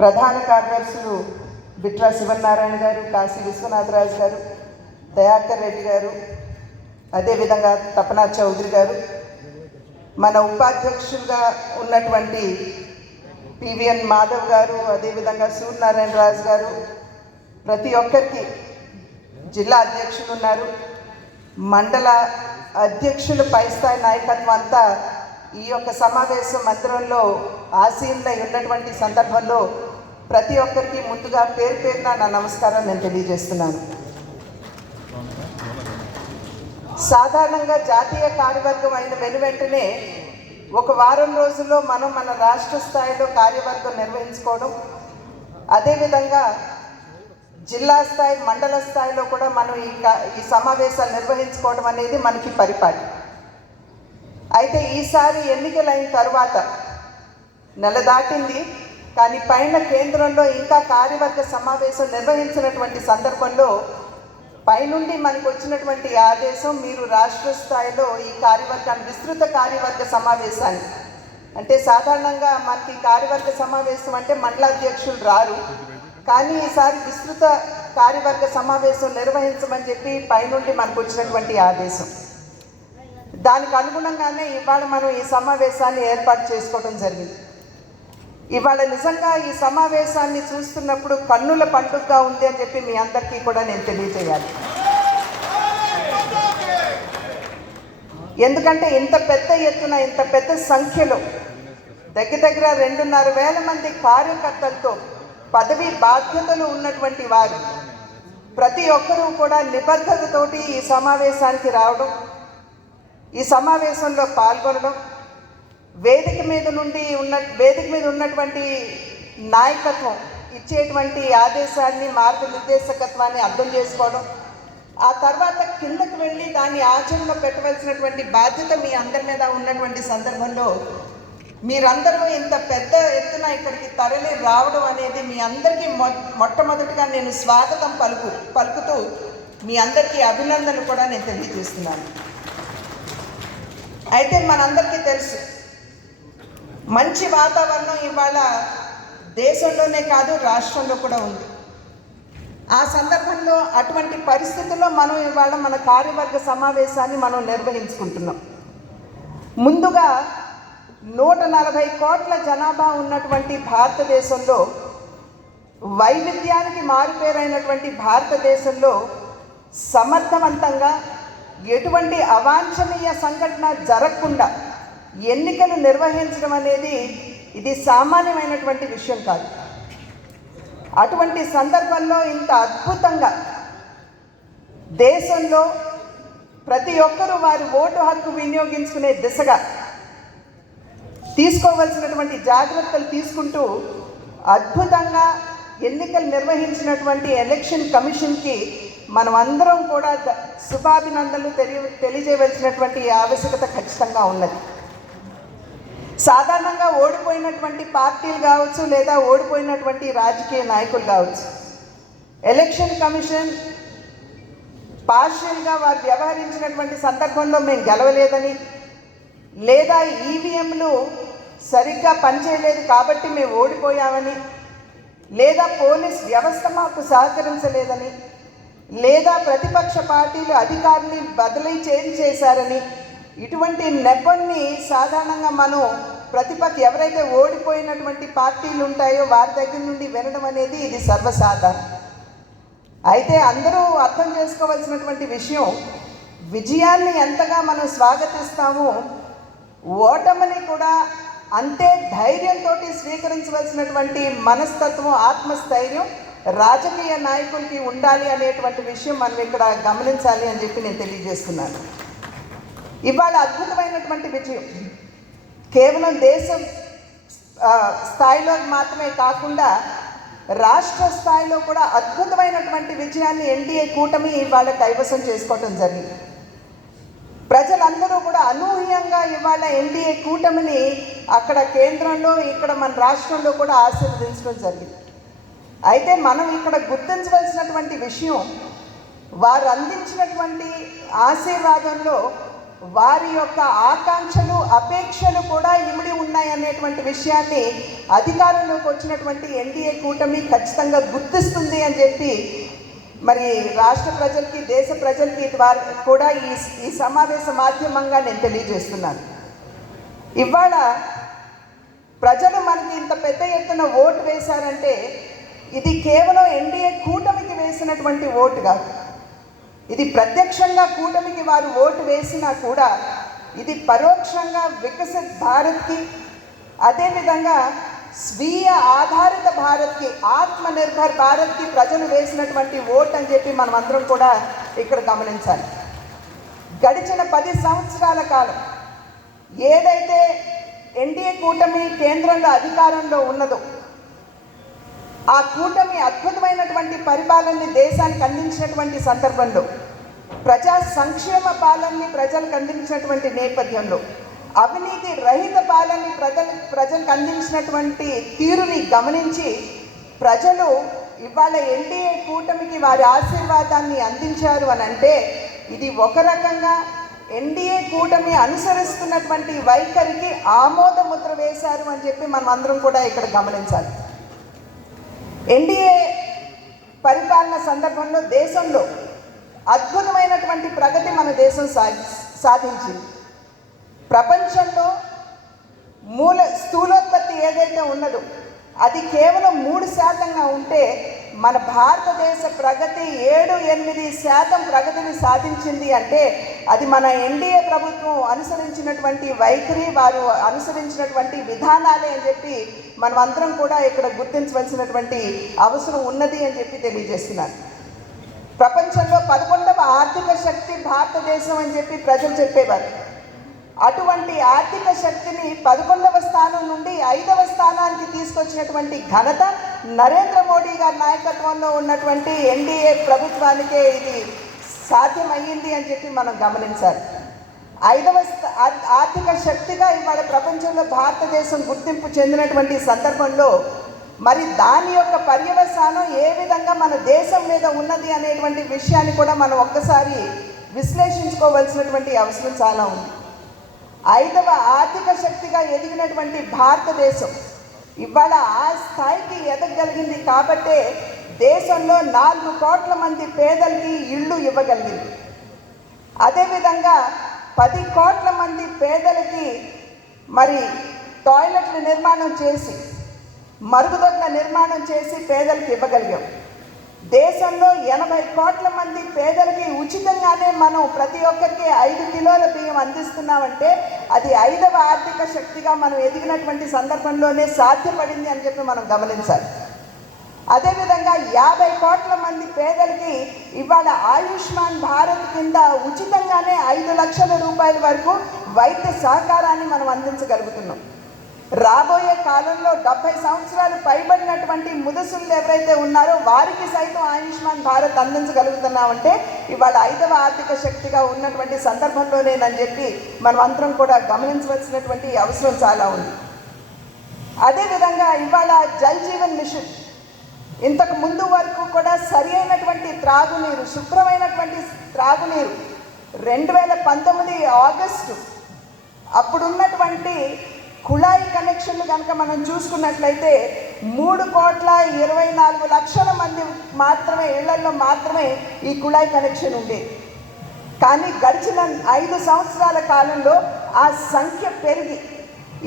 ప్రధాన కార్యదర్శులు బిట్రా శివనారాయణ గారు కాశీ విశ్వనాథరాజు గారు దయాకర్ రెడ్డి గారు అదేవిధంగా తపనా చౌదరి గారు. మన ఉపాధ్యక్షులుగా ఉన్నటువంటి పివిఎన్ మాధవ్ గారు అదేవిధంగా సూర్యనారాయణ రాజు గారు ప్రతి ఒక్కరికి జిల్లా అధ్యక్షులు ఉన్నారు. మండల అధ్యక్షులు పై స్థాయి నాయకత్వం అంతా ఈ యొక్క సమావేశం మందిరంలో ఆసీనులై ఉన్నటువంటి సందర్భంలో ప్రతి ఒక్కరికి ముందుగా పేరు పేరున నా నమస్కారం నేను తెలియజేస్తున్నాను. సాధారణంగా జాతీయ కార్యవర్గం అయిన వెను వెంటనే ఒక వారం రోజుల్లో మనం మన రాష్ట్ర స్థాయిలో కార్యవర్గం నిర్వహించుకోవడం అదేవిధంగా జిల్లా స్థాయి మండల స్థాయిలో కూడా మనం ఈ ఈ సమావేశాలు నిర్వహించుకోవడం అనేది మనకి పరిపాటి. అయితే ఈసారి ఎన్నికలైన తర్వాత నెల దాటింది. కానీ పైన కేంద్రంలో ఇంకా కార్యవర్గ సమావేశం నిర్వహించినటువంటి సందర్భంలో పైనుండి మనకు వచ్చినటువంటి ఆదేశం మీరు రాష్ట్ర స్థాయిలో ఈ కార్యవర్గాన్ని విస్తృత కార్యవర్గ సమావేశాన్ని. అంటే సాధారణంగా మనకి కార్యవర్గ సమావేశం అంటే మండలాధ్యక్షులు రారు. కానీ ఈసారి విస్తృత కార్యవర్గ సమావేశం నిర్వహించమని చెప్పి పైనుండి మనకు వచ్చినటువంటి ఆదేశం. దానికి అనుగుణంగానే ఇవాళ మనం ఈ సమావేశాన్ని ఏర్పాటు చేసుకోవడం జరిగింది. ఇవాళ నిజంగా ఈ సమావేశాన్ని చూస్తున్నప్పుడు కన్నుల పండుగగా ఉంది అని చెప్పి మీ అందరికీ కూడా నేను తెలియజేయాలి. ఎందుకంటే ఇంత పెద్ద ఎత్తున ఇంత పెద్ద సంఖ్యలో దగ్గర దగ్గర రెండున్నర వేల మంది కార్యకర్తలతో పదవి బాధ్యతలు ఉన్నటువంటి వారు ప్రతి ఒక్కరూ కూడా నిబద్ధతతోటి ఈ సమావేశానికి రావడం ఈ సమావేశంలో పాల్గొనడం వేదిక మీద నుండి ఉన్న వేదిక మీద ఉన్నటువంటి నాయకత్వం ఇచ్చేటువంటి ఆదేశాన్ని మార్గనిర్దేశకత్వాన్ని అర్థం చేసుకోవడం ఆ తర్వాత కిందకు వెళ్ళి దాన్ని ఆచరణలో పెట్టవలసినటువంటి బాధ్యత మీ అందరి మీద ఉన్నటువంటి సందర్భంలో మీరందరూ ఇంత పెద్ద ఎత్తున ఇక్కడికి తరలి రావడం అనేది మీ అందరికీ మొ మొట్టమొదటిగా నేను స్వాగతం పలుకు పలుకుతూ మీ అందరికీ అభినందనలు కూడా నేను తెలియజేస్తున్నాను. అయితే మనందరికీ తెలుసు. మంచి వాతావరణం ఇవాళ దేశంలోనే కాదు రాష్ట్రంలో కూడా ఉంది. ఆ సందర్భంలో అటువంటి పరిస్థితుల్లో మనం ఇవాళ మన కార్యవర్గ సమావేశాన్ని మనం నిర్వహించుకుంటున్నాం. ముందుగా నూట నలభై కోట్ల జనాభా ఉన్నటువంటి భారతదేశంలో వైవిధ్యానికి మారుపేరైనటువంటి భారతదేశంలో సమర్థవంతంగా ఎటువంటి అవాంఛనీయ సంఘటన జరగకుండా ఎన్నికలు నిర్వహించడం అనేది ఇది సామాన్యమైనటువంటి విషయం కాదు. అటువంటి సందర్భంలో ఇంత అద్భుతంగా దేశంలో ప్రతి ఒక్కరూ వారి ఓటు హక్కు వినియోగించుకునే దిశగా తీసుకోవలసినటువంటి జాగ్రత్తలు తీసుకుంటూ అద్భుతంగా ఎన్నికలు నిర్వహించినటువంటి ఎలక్షన్ కమిషన్కి మనం అందరం కూడా శుభాభినందనలు తెలియ తెలియజేయవలసినటువంటి ఆవశ్యకత ఖచ్చితంగా ఉన్నది. సాధారణంగా ఓడిపోయినటువంటి పార్టీలు కావచ్చు లేదా ఓడిపోయినటువంటి రాజకీయ నాయకులు కావచ్చు ఎలక్షన్ కమిషన్ పార్షియల్గా వారు వ్యవహరించినటువంటి సందర్భంలో మేము గెలవలేదని లేదా ఈవీఎంలు సరిగ్గా పనిచేయలేదు కాబట్టి మేము ఓడిపోయామని లేదా పోలీస్ వ్యవస్థ మాకు సహకరించలేదని లేదా ప్రతిపక్ష పార్టీలు అధికారిని బదిలీ చేంజ్ చేశారని ఇటువంటి నెపన్ని సాధారణంగా మనం ప్రతిపక్ష ఎవరైతే ఓడిపోయినటువంటి పార్టీలు ఉంటాయో వారి దగ్గర నుండి వినడం అనేది ఇది సర్వసాధారణం. అయితే అందరూ అర్థం చేసుకోవాల్సినటువంటి విషయం విజయాన్ని ఎంతగా మనం స్వాగతిస్తామో ఓటమిని కూడా అంతే ధైర్యంతో స్వీకరించవలసినటువంటి మనస్తత్వం ఆత్మస్థైర్యం రాజకీయ నాయకులకి ఉండాలి అనేటువంటి విషయం మనం ఇక్కడ గమనించాలి అని చెప్పి నేను తెలియజేస్తున్నాను. ఇవాళ అద్భుతమైనటువంటి విజయం. కేవలం దేశం స్థాయిలో మాత్రమే కాకుండా రాష్ట్ర స్థాయిలో కూడా అద్భుతమైనటువంటి విజయాన్ని ఎన్డీఏ కూటమి ఇవాళ కైవసం చేసుకోవటం జరిగింది. ప్రజలందరూ కూడా అనూహ్యంగా ఇవాళ ఎన్డీఏ కూటమిని అక్కడ కేంద్రంలో ఇక్కడ మన రాష్ట్రంలో కూడా ఆశీర్వదించడం జరిగింది. అయితే మనం ఇక్కడ గుర్తించవలసినటువంటి విషయం వారు అందించినటువంటి ఆశీర్వాదంలో వారి యొక్క ఆకాంక్షలు అపేక్షలు కూడా ఇమిడి ఉన్నాయి అనేటువంటి విషయాన్ని అధికారంలోకి వచ్చినటువంటి ఎన్డీఏ కూటమి ఖచ్చితంగా గుర్తిస్తుంది అని చెప్పి మరి రాష్ట్ర ప్రజలకి దేశ ప్రజలకి ద్వారా కూడా ఈ ఈ సమావేశ మాధ్యమంగా నేను తెలియజేస్తున్నాను. ఇవాళ ప్రజలు మనకి ఇంత పెద్ద ఎత్తున ఓటు వేశారంటే ఇది కేవలం ఎన్డీఏ కూటమికి వేసినటువంటి ఓటు కాదు. ఇది ప్రత్యక్షంగా కూటమికి వారు ఓటు వేసినా కూడా ఇది పరోక్షంగా వికసిత్ భారత్కి అదేవిధంగా స్వీయ ఆధారిత భారత్కి ఆత్మ నిర్భర్ భారత్కి ప్రజలు వేసినటువంటి ఓట్ అని చెప్పి మనం అందరం కూడా ఇక్కడ గమనించాలి. గడిచిన పది సంవత్సరాల కాలం ఏదైతే ఎన్డీఏ కూటమి కేంద్రంలో అధికారంలో ఉన్నదో ఆ కూటమి అద్భుతమైనటువంటి పరిపాలనని దేశానికి అందించినటువంటి సందర్భంలో ప్రజా సంక్షేమ పాలనని ప్రజలకు అందించినటువంటి నేపథ్యంలో అవినీతి రహిత పాలనని ప్రజలు ప్రజలకు అందించినటువంటి తీరుని గమనించి ప్రజలు ఇవాళ ఎన్డీఏ కూటమికి వారి ఆశీర్వాదాన్ని అందించారు అని అంటే ఇది ఒక రకంగా ఎన్డీఏ కూటమి అనుసరిస్తున్నటువంటి వైఖరికి ఆమోద ముద్ర వేశారు అని చెప్పి మనం అందరం కూడా ఇక్కడ గమనించాలి. ఎన్డీఏ పరిపాలన సందర్భంలో దేశంలో అద్భుతమైనటువంటి ప్రగతి మన దేశం సాధి సాధించింది. ప్రపంచంలో మూల స్థూలోత్పత్తి ఏదైతే ఉన్నదో అది కేవలం మూడు శాతంగా ఉంటే మన భారతదేశ ప్రగతి ఏడు ఎనిమిది శాతం ప్రగతిని సాధించింది అంటే అది మన ఎన్డీఏ ప్రభుత్వం అనుసరించినటువంటి వైఖరి వారు అనుసరించినటువంటి విధానాలే అని చెప్పి మనం అందరం కూడా ఇక్కడ గుర్తించవలసినటువంటి అవసరం ఉన్నది అని చెప్పి తెలియజేస్తున్నారు ప్రపంచంలో పదకొండవ ఆర్థిక శక్తి భారతదేశం అని చెప్పి ప్రజలు చెప్పేవారు. అటువంటి ఆర్థిక శక్తిని పదకొండవ స్థానం నుండి ఐదవ స్థానానికి తీసుకొచ్చినటువంటి ఘనత నరేంద్ర మోడీ గారి నాయకత్వంలో ఉన్నటువంటి ఎన్డీఏ ప్రభుత్వానికే ఇది సాధ్యమయ్యింది అని చెప్పి మనం గమనించాలి. ఐదవ ఆర్థిక శక్తిగా ఇవాళ ప్రపంచంలో భారతదేశం గుర్తింపు చెందినటువంటి సందర్భంలో మరి దాని యొక్క పర్యవసానం ఏ విధంగా మన దేశం మీద ఉన్నది అనేటువంటి విషయాన్ని కూడా మనం ఒక్కసారి విశ్లేషించుకోవలసినటువంటి అవసరం చాలా ఉంది. ఐదవ ఆర్థిక శక్తిగా ఎదిగినటువంటి భారతదేశం. ఇవాళ ఆ స్థాయికి ఎదగగలిగింది కాబట్టే దేశంలో నాలుగు కోట్ల మంది పేదలకి ఇళ్ళు ఇవ్వగలిగింది. అదేవిధంగా పది కోట్ల మంది పేదలకి మరి టాయిలెట్ల నిర్మాణం చేసి మరుగుదొడ్ల నిర్మాణం చేసి పేదలకు ఇవ్వగలిగాం. దేశంలో ఎనభై కోట్ల మంది పేదలకి ఉచితంగానే మనం ప్రతి ఒక్కరికి ఐదు కిలోల బియ్యం అందిస్తున్నామంటే అది ఐదవ ఆర్థిక శక్తిగా మనం ఎదిగినటువంటి సందర్భంలోనే సాధ్యపడింది అని చెప్పి మనం గమనించాలి. అదేవిధంగా యాభై కోట్ల మంది పేదలకి ఇవాళ ఆయుష్మాన్ భారత్ కింద ఉచితంగానే ఐదు లక్షల రూపాయల వరకు వైద్య సహకారాన్ని మనం అందించగలుగుతున్నాం. రాబోయే కాలంలో డెబ్బై సంవత్సరాలు పైబడినటువంటి ముదుసులు ఎవరైతే ఉన్నారో వారికి సైతం ఆయుష్మాన్ భారత్ అందించగలుగుతున్నామంటే ఇవాళ ఐదవ ఆర్థిక శక్తిగా ఉన్నటువంటి సందర్భంలోనేనని చెప్పి మనం అందరం కూడా గమనించవలసినటువంటి అవసరం చాలా ఉంది. అదేవిధంగా ఇవాళ జల్ జీవన్ మిషన్ ఇంతకు ముందు వరకు కూడా సరి అయినటువంటి త్రాగునీరు శుభ్రమైనటువంటి త్రాగునీరు రెండు వేల పంతొమ్మిది ఆగస్టు అప్పుడున్నటువంటి కుళాయి కనెక్షన్లు కనుక మనం చూసుకున్నట్లయితే మూడు కోట్ల ఇరవై నాలుగు లక్షల మంది మాత్రమే ఇళ్ళలో మాత్రమే ఈ కుళాయి కనెక్షన్ ఉండేది కానీ గడిచిన ఐదు సంవత్సరాల కాలంలో ఆ సంఖ్య పెరిగి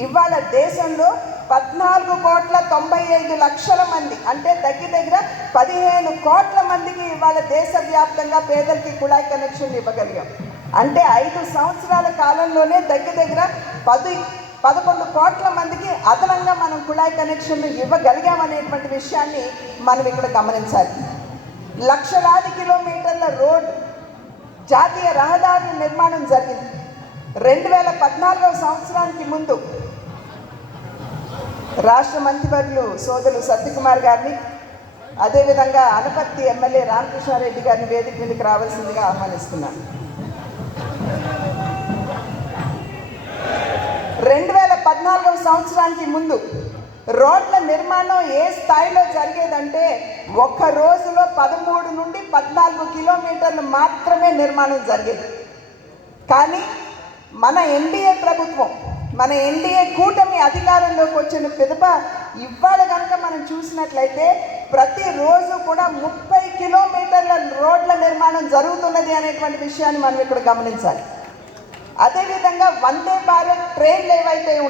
ఇవాళ దేశంలో పద్నాలుగు కోట్ల తొంభై ఐదు లక్షల మంది అంటే దగ్గర దగ్గర పదిహేను కోట్ల మందికి ఇవాళ దేశవ్యాప్తంగా పేదలకి కుళాయి కనెక్షన్ ఇవ్వగలిగాం. అంటే ఐదు సంవత్సరాల కాలంలోనే దగ్గర దగ్గర పది పదకొండు కోట్ల మందికి అదనంగా మనం కుళాయి కనెక్షన్లు ఇవ్వగలిగామనేటువంటి విషయాన్ని మనం ఇక్కడ గమనించాలి. లక్షలాది కిలోమీటర్ల రోడ్ జాతీయ రహదారుల నిర్మాణం జరిగింది. రెండు వేల పద్నాలుగవ సంవత్సరానికి ముందు రాష్ట్ర మంత్రివర్యులు సోదరులు సత్యకుమార్ గారిని అదేవిధంగా అనపర్తి ఎమ్మెల్యే రామకృష్ణారెడ్డి గారిని వేదిక మీదకి రావాల్సిందిగా ఆహ్వానిస్తున్నాను. రెండు వేల పద్నాలుగవ సంవత్సరానికి ముందు రోడ్ల నిర్మాణం ఏ స్థాయిలో జరిగేదంటే ఒక్క రోజులో పదమూడు నుండి పద్నాలుగు కిలోమీటర్లు మాత్రమే నిర్మాణం జరిగేది. కానీ మన ఎన్డీఏ ప్రభుత్వం మన ఎన్డీఏ కూటమి అధికారంలోకి వచ్చిన పిదప ఇవాళ కనుక మనం చూసినట్లయితే ప్రతిరోజు కూడా ముప్పై కిలోమీటర్ల రోడ్ల నిర్మాణం జరుగుతున్నది అనేటువంటి విషయాన్ని మనం ఇక్కడ గమనించాలి. అదేవిధంగా వందే భారత్ ట్రైన్లు ఏవైతే